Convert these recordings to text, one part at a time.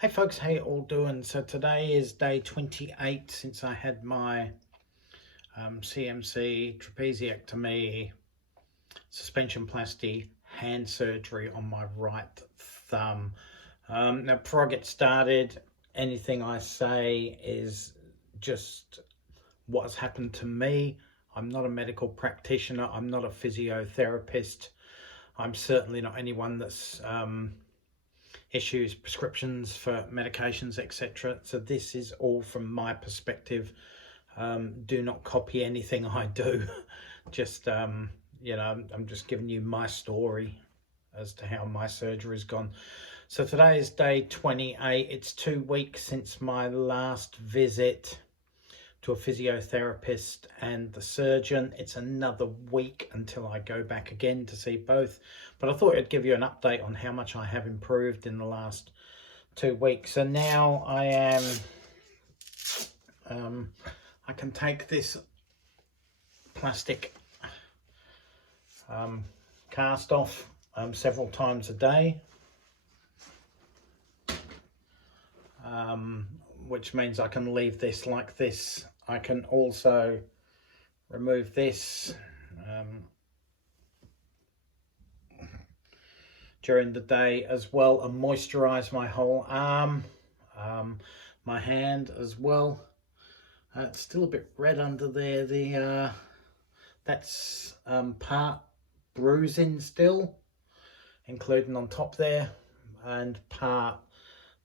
Hey folks, how you all doing? So today is day 28 since I had my CMC Trapeziectomy Suspensionplasty hand surgery on my right thumb. Now before I get started, anything I say is just what has happened to me. I'm not a medical practitioner. I'm not a physiotherapist. I'm certainly not anyone that's issues prescriptions for medications, etc. So this is all from my perspective. Do not copy anything I do. Just you know, I'm just giving you my story as to how my surgery's gone. So today is day 28. It's 2 weeks since my last visit to a physiotherapist and the surgeon. It's another week until I go back again to see both, but I thought I'd give you an update on how much I have improved in the last 2 weeks. So now I am I can take this plastic cast off several times a day, which means I can leave this like this. I can also remove this during the day as well, and moisturize my whole arm, my hand as well. It's still a bit red under there. That's part bruising still, including on top there, and part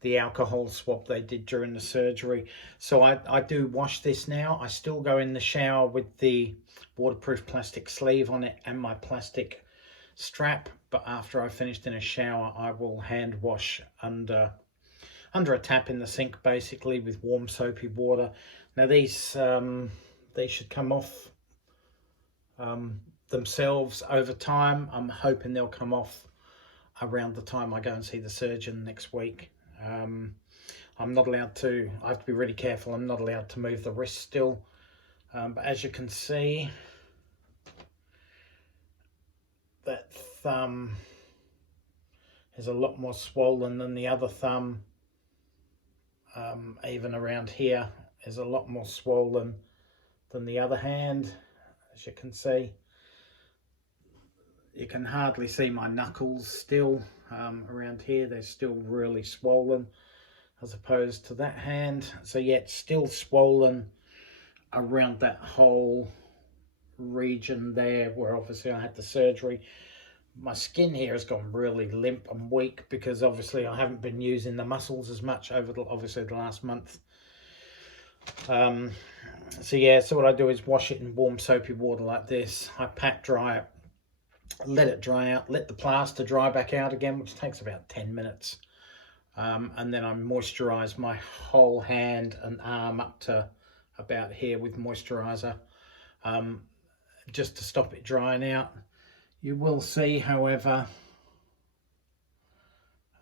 the alcohol swab they did during the surgery. So I do wash this now. I still go in the shower with the waterproof plastic sleeve on it and my plastic strap, but after I've finished in a shower, I will hand wash under a tap in the sink, basically, with warm soapy water. Now these should come off themselves over time. I'm hoping they'll come off around the time I go and see the surgeon next week. I'm not allowed to, I have to be really careful, I'm not allowed to move the wrist still, but as you can see, that thumb is a lot more swollen than the other thumb. Even around here is a lot more swollen than the other hand. As you can see, you can hardly see my knuckles still. Around here they're still really swollen as opposed to that hand. So yeah, it's still swollen around that whole region there where obviously I had the surgery. My skin here has gone really limp and weak because obviously I haven't been using the muscles as much over obviously the last month. So yeah, so what I do is wash it in warm soapy water like this. I pat dry it, let it dry out, let the plaster dry back out again, which takes about 10 minutes. And then I moisturize my whole hand and arm up to about here with moisturizer, just to stop it drying out. You will see, however,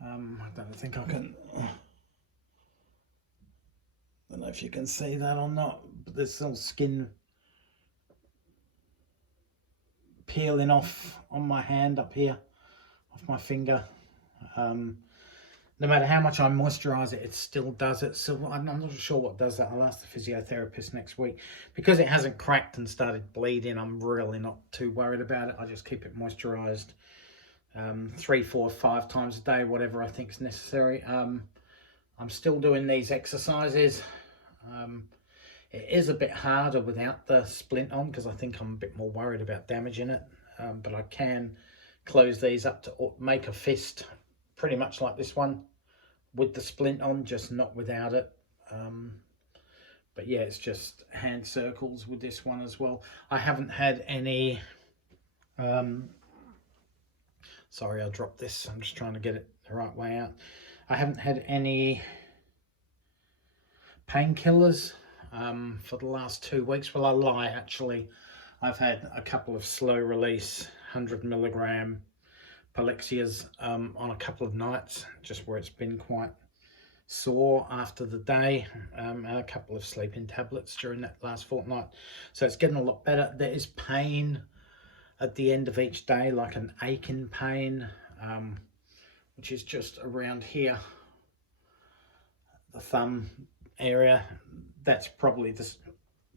I don't think I can, I don't know if you can see that or not, but there's still skin peeling off on my hand up here, off my finger. No matter how much I moisturize it, it still does it. So I'm not sure what does that. I'll ask the physiotherapist next week. Because it hasn't cracked and started bleeding, I'm really not too worried about it. I just keep it moisturized 3, 4, 5 times a day, whatever I think is necessary. I'm still doing these exercises. It is a bit harder without the splint on because I think I'm a bit more worried about damaging it. But I can close these up to make a fist, pretty much like this one, with the splint on, just not without it. But yeah, it's just hand circles with this one as well. I haven't had any sorry, I dropped this. I'm just trying to get it the right way out. I haven't had any painkillers for the last 2 weeks. Well, I lie, actually. I've had a couple of slow release 100 milligram Palexias on a couple of nights, just where it's been quite sore after the day, and a couple of sleeping tablets during that last fortnight. So it's getting a lot better. There is pain at the end of each day, like an aching pain, which is just around here. the thumb area. That's probably the,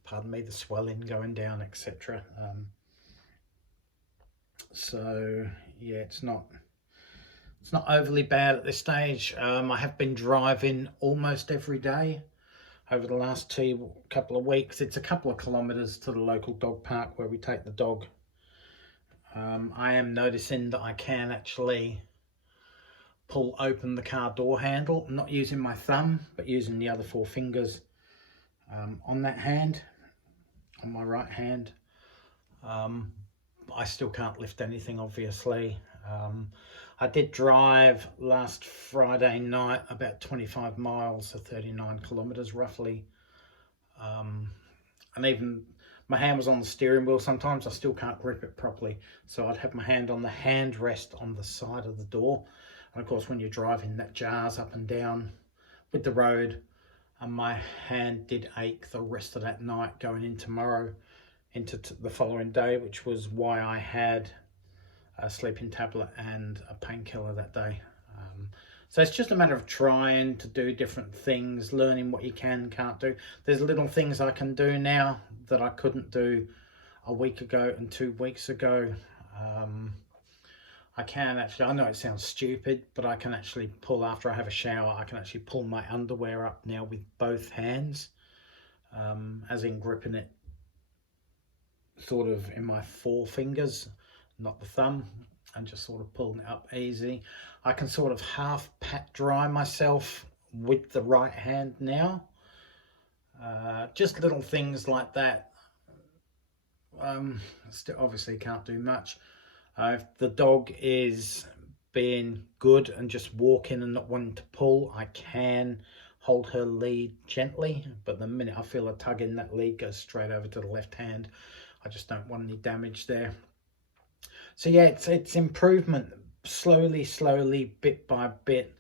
pardon me, the swelling going down, etc. So yeah, it's not overly bad at this stage. I have been driving almost every day over the last couple of weeks. It's a couple of kilometers to the local dog park where we take the dog. I am noticing that I can actually pull open the car door handle, not using my thumb, but using the other 4 fingers on that hand, on my right hand. I still can't lift anything, obviously. I did drive last Friday night about 25 miles, so 39 kilometers roughly. And even my hand was on the steering wheel. Sometimes I still can't grip it properly. So I'd have my hand on the handrest on the side of the door. And of course, when you're driving, that jars up and down with the road. And my hand did ache the rest of that night going in tomorrow into the following day, which was why I had a sleeping tablet and a painkiller that day. So it's just a matter of trying to do different things, learning what you can and can't do. There's little things I can do now that I couldn't do a week ago and 2 weeks ago. I can actually, I know it sounds stupid, but I can actually pull, after I have a shower, I can actually pull my underwear up now with both hands, as in gripping it sort of in my 4 fingers, not the thumb, and just sort of pulling it up easy. I can sort of half pat dry myself with the right hand now. Just little things like that. Still obviously can't do much. If the dog is being good and just walking and not wanting to pull, I can hold her lead gently, but the minute I feel a tug in, that lead goes straight over to the left hand. I just don't want any damage there. So yeah, it's improvement, slowly, bit by bit.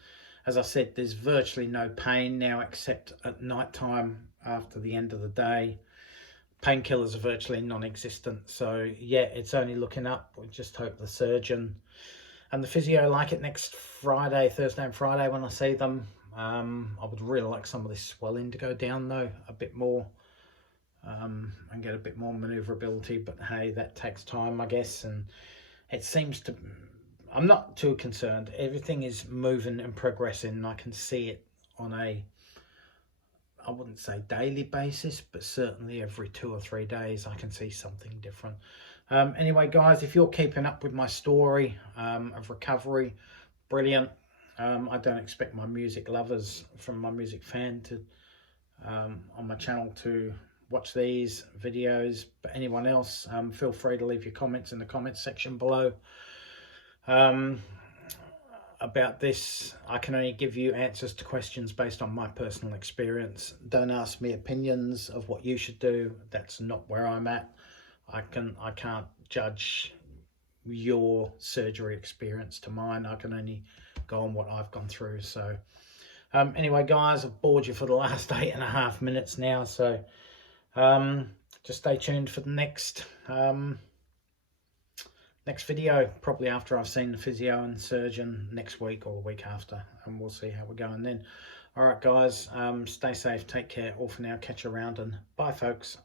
As I said, there's virtually no pain now except at night time after the end of the day. Painkillers are virtually non-existent. So yeah, it's only looking up. We just hope the surgeon and the physio like it next Friday, Thursday and Friday when I see them. I would really like some of this swelling to go down though, a bit more, and get a bit more maneuverability, but hey, that takes time, I guess. And it seems to, I'm not too concerned. Everything is moving and progressing. I can see it on a, I wouldn't say daily basis, but certainly every 2 or 3 days I can see something different. Anyway, guys, if you're keeping up with my story of recovery, brilliant. I don't expect my music lovers from my music fan to on my channel to watch these videos, but anyone else, feel free to leave your comments in the comments section below. About this, I can only give you answers to questions based on my personal experience. Don't ask me opinions of what you should do. That's not where I'm at. I can't judge your surgery experience to mine. I can only go on what I've gone through. So anyway, guys, I've bored you for the last 8.5 minutes now, so just stay tuned for the next video, probably after I've seen the physio and surgeon next week or the week after, and we'll see how we're going then. All right, guys, stay safe, take care, all for now, catch you around, and bye, folks.